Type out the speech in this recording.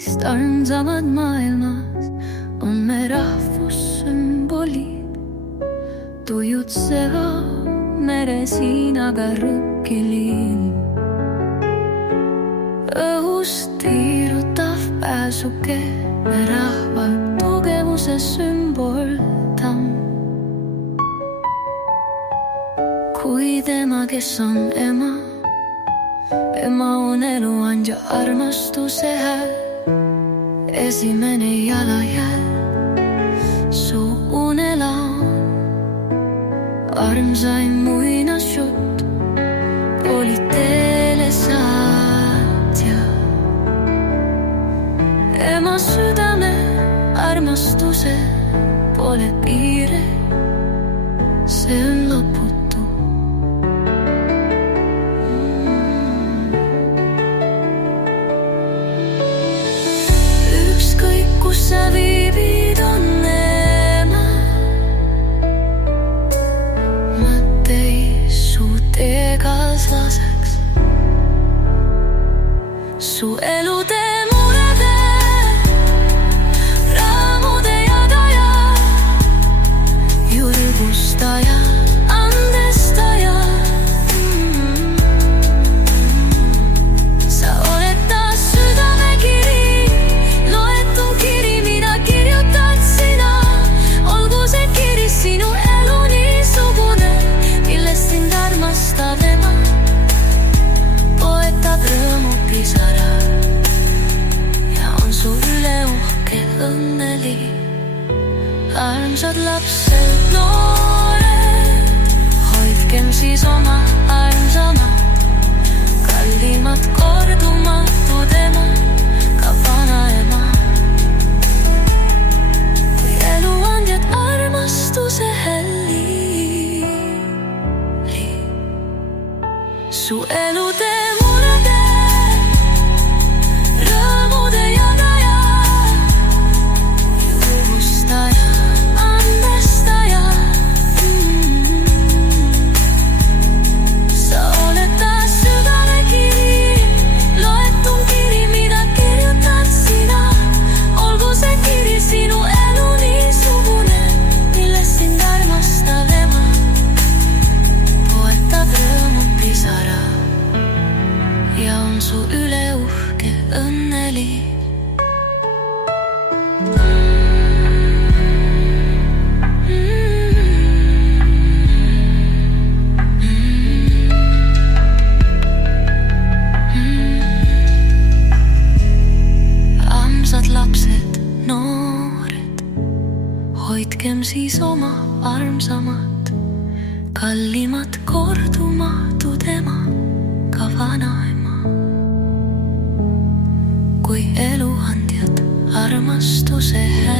meist armsamad maailmas on me rahvussümbolid. Tujutseva meresiinaga rõkkiliin. Õhust tiirutav pääsuke, me rahva tugevuse sümbol tamm. Kui tema, kes on ema, ema on eluandja armastuse hääl, esimene jalajälg, su unelaul. Armsaim muinasjutt oli telesaatja. Ema südame armastuse pole piire, see on lõputu. Ükskõik kus sa viibid, on ema mõtteid su teekaslaseks. Su elutee murede, raamude jagaja, julgustaja, andestaja. Sa oled ta südamekiri, loetud kiri, mida kirjutad sina. Olgu see kiri sinu elu niisugune, millest sind armastab ema, poetab rõõmu pisara ja on su üle uhke õnnelik. Armsad lapsed, noored, hoidkem siis oma armsama, kallimat kordumatud ema, ka vanaema. Kui eluandjad armastuse hälli, su elutee murede, rõõmude jagaja, julgustaja, andestaja. Sa oled ta südamekiri, loetud kiri, mida kirjutad sina. Olgu see kiri sinu elu niisugune, millest sind armastab ema, poetab rõõmu pisara ja on su üle uhke õnnelik. Armsad lapsed, noored, hoidkem siis oma armsamat, kallimat kordumatud ema, ka vanaema. Kui eluandjad armastuse hääl.